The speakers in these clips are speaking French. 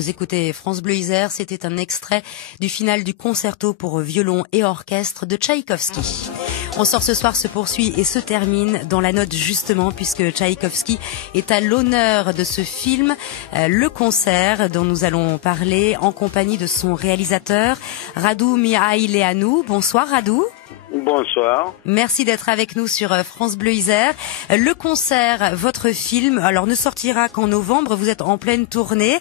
vous écoutez France Bleu Isère, c'était un extrait du final du concerto pour violon et orchestre de Tchaïkovski. On sort ce soir se poursuit et se termine dans la note justement puisque Tchaïkovski est à l'honneur de ce film, Le Concert, dont nous allons parler en compagnie de son réalisateur Radu Mihailăneanu. Bonsoir Radu. Bonsoir. Merci d'être avec nous sur France Bleu Isère. Le Concert, votre film, alors ne sortira qu'en novembre. Vous êtes en pleine tournée.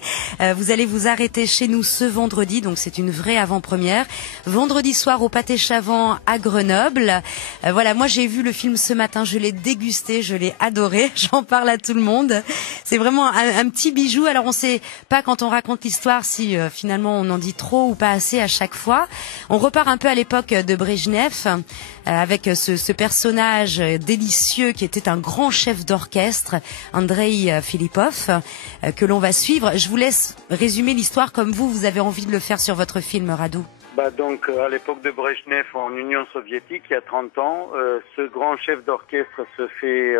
Vous allez vous arrêter chez nous ce vendredi, donc c'est une vraie avant-première. Vendredi soir au Pâté Chavant à Grenoble. Voilà, moi j'ai vu le film ce matin, je l'ai dégusté, je l'ai adoré. J'en parle à tout le monde. C'est vraiment un petit bijou. Alors on sait pas quand on raconte l'histoire si finalement on en dit trop ou pas assez à chaque fois. On repart un peu à l'époque de Brejnev. Avec ce personnage délicieux qui était un grand chef d'orchestre, Andrei Filipov, que l'on va suivre. Je vous laisse résumer l'histoire comme vous avez envie de le faire sur votre film, Radu. Donc, à l'époque de Brejnev en Union soviétique, il y a 30 ans, ce grand chef d'orchestre se fait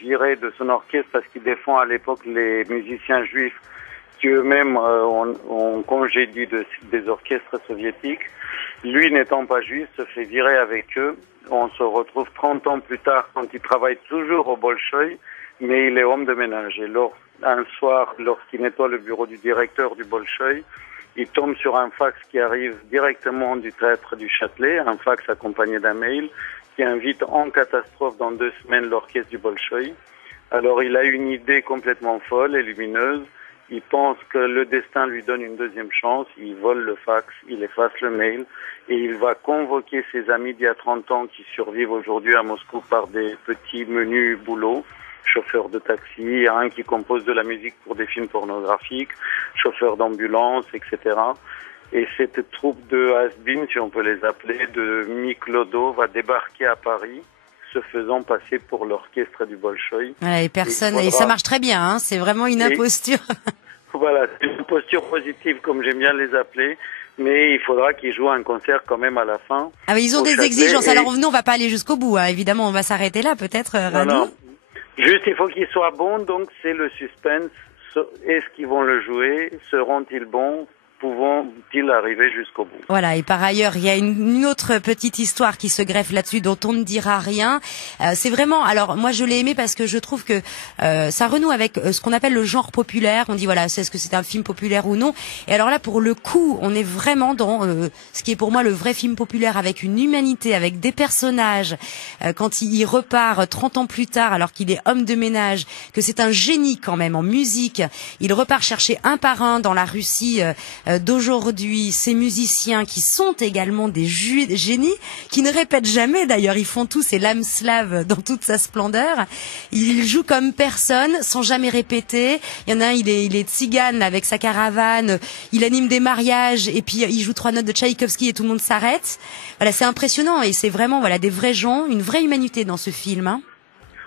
virer de son orchestre parce qu'il défend à l'époque les musiciens juifs qui eux-mêmes ont congédié des orchestres soviétiques. Lui, n'étant pas juif, se fait virer avec eux. On se retrouve 30 ans plus tard quand il travaille toujours au Bolchoï, mais il est homme de ménage. Et un soir, lorsqu'il nettoie le bureau du directeur du Bolchoï, il tombe sur un fax qui arrive directement du théâtre du Châtelet, un fax accompagné d'un mail qui invite en catastrophe dans 2 semaines l'orchestre du Bolchoï. Alors il a une idée complètement folle et lumineuse. Il pense que le destin lui donne une deuxième chance, il vole le fax, il efface le mail et il va convoquer ses amis d'il y a 30 ans qui survivent aujourd'hui à Moscou par des petits menus boulots, chauffeur de taxi, un qui compose de la musique pour des films pornographiques, chauffeur d'ambulance, etc. Et cette troupe de has-been, si on peut les appeler, de Miklodo va débarquer à Paris, se faisant passer pour l'orchestre du Bolchoï. Voilà, et ça marche très bien, hein, c'est vraiment une imposture. Voilà, c'est une posture positive comme j'aime bien les appeler, mais il faudra qu'ils jouent un concert quand même à la fin. Ah mais ils ont des exigences, alors nous on va pas aller jusqu'au bout, hein. Évidemment on va s'arrêter là peut-être, Radu. Non. Juste il faut qu'ils soient bons, donc c'est le suspense. Est-ce qu'ils vont le jouer? Seront-ils bons? Pouvons-ils arriver jusqu'au bout? Voilà, et par ailleurs, il y a une autre petite histoire qui se greffe là-dessus dont on ne dira rien. C'est vraiment, alors moi je l'ai aimé parce que je trouve que ça renoue avec ce qu'on appelle le genre populaire. On dit voilà, est-ce que c'est un film populaire ou non? Et alors là, pour le coup, on est vraiment dans ce qui est pour moi le vrai film populaire, avec une humanité, avec des personnages. Quand il repart 30 ans plus tard, alors qu'il est homme de ménage, que c'est un génie quand même en musique, il repart chercher un par un dans la Russie d'aujourd'hui, ces musiciens qui sont également des génies, qui ne répètent jamais d'ailleurs, ils font tout, c'est l'âme slave dans toute sa splendeur. Ils jouent comme personne, sans jamais répéter. Il y en a un, il est tzigane avec sa caravane, il anime des mariages et puis il joue 3 notes de Tchaïkovski et tout le monde s'arrête. Voilà, c'est impressionnant et c'est vraiment des vrais gens, une vraie humanité dans ce film, hein.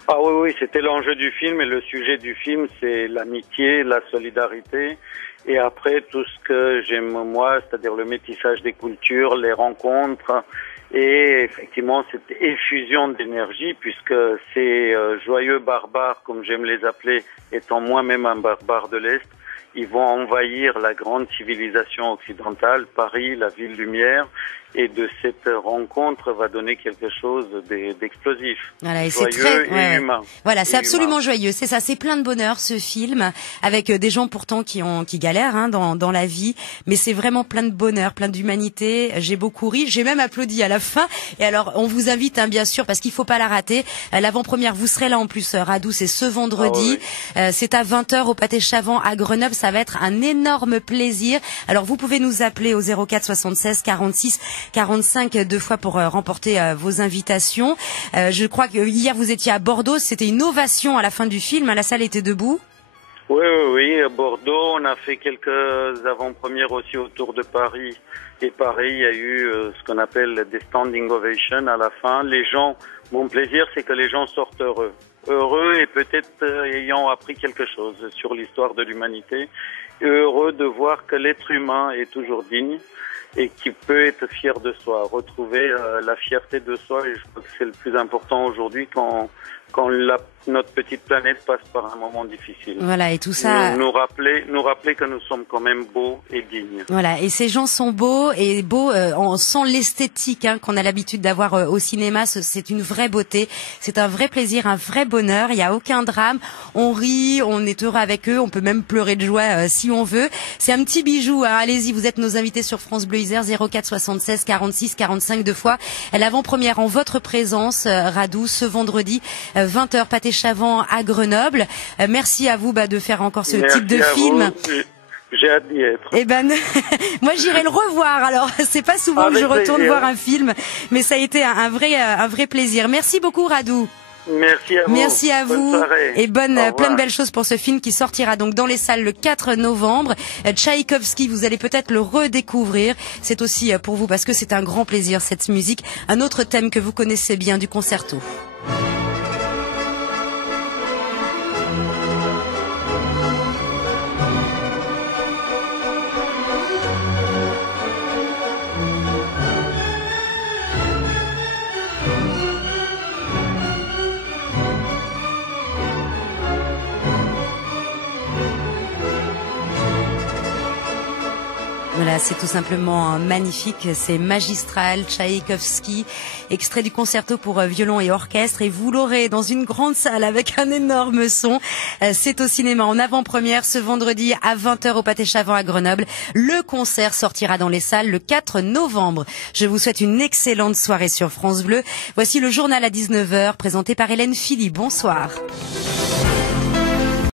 Ah oui, c'était l'enjeu du film et le sujet du film, c'est l'amitié, la solidarité. Et après, tout ce que j'aime moi, c'est-à-dire le métissage des cultures, les rencontres et effectivement cette effusion d'énergie, puisque ces joyeux barbares, comme j'aime les appeler, étant moi-même un barbare de l'Est, ils vont envahir la grande civilisation occidentale, Paris, la ville lumière, et de cette rencontre va donner quelque chose d'explosif, voilà, et joyeux et humain. Voilà, c'est absolument joyeux, c'est ça, c'est plein de bonheur ce film, avec des gens pourtant qui galèrent hein, dans la vie, mais c'est vraiment plein de bonheur, plein d'humanité. J'ai beaucoup ri, j'ai même applaudi à la fin. Et alors, on vous invite hein, bien sûr, parce qu'il faut pas la rater. L'avant-première, vous serez là en plus, Radu, c'est ce vendredi. Ah oui. C'est à 20h au Pâté Chavant à Grenoble. Ça va être un énorme plaisir. Alors, vous pouvez nous appeler au 04 76 46 45 2 fois pour remporter vos invitations. Je crois que hier vous étiez à Bordeaux, c'était une ovation à la fin du film, hein, la salle était debout. Oui, à Bordeaux, on a fait quelques avant-premières aussi autour de Paris. Et pareil, il y a eu ce qu'on appelle des standing ovations à la fin. Les gens, mon plaisir, c'est que les gens sortent heureux. Heureux et peut-être ayant appris quelque chose sur l'histoire de l'humanité. Et heureux de voir que l'être humain est toujours digne et qui peut être fier de soi, retrouver la fierté de soi. Et je crois que c'est le plus important aujourd'hui quand quand notre petite planète passe par un moment difficile. Voilà, et tout ça... Nous rappeler que nous sommes quand même beaux et dignes. Voilà, et ces gens sont beaux, et beaux sans l'esthétique qu'on a l'habitude d'avoir au cinéma. C'est une vraie beauté, c'est un vrai plaisir, un vrai bonheur. Il n'y a aucun drame, on rit, on est heureux avec eux, on peut même pleurer de joie si on veut. C'est un petit bijou, allez-y, vous êtes nos invités sur France Bleu Isère, 04 76 46 45 deux fois. L'avant-première en votre présence, Radou, ce vendredi, 20h, Pathé Chavant à Grenoble. Merci à vous de faire encore ce type de film. J'ai hâte d'y être. Eh ben, moi j'irai le revoir. Alors, c'est pas souvent que je retourne voir un film, mais ça a été un vrai plaisir. Merci beaucoup, Radou. Merci à vous. Merci à vous. Et plein de belles choses pour ce film qui sortira donc dans les salles le 4 novembre. Tchaïkovski, vous allez peut-être le redécouvrir. C'est aussi pour vous parce que c'est un grand plaisir cette musique. Un autre thème que vous connaissez bien du concerto. Voilà, c'est tout simplement magnifique, c'est magistral, Tchaïkovski, extrait du concerto pour violon et orchestre, et vous l'aurez dans une grande salle avec un énorme son. C'est au cinéma en avant-première ce vendredi à 20h au Pathé Chavant à Grenoble. Le concert sortira dans les salles le 4 novembre. Je vous souhaite une excellente soirée sur France Bleu. Voici le journal à 19h présenté par Hélène Philly. Bonsoir.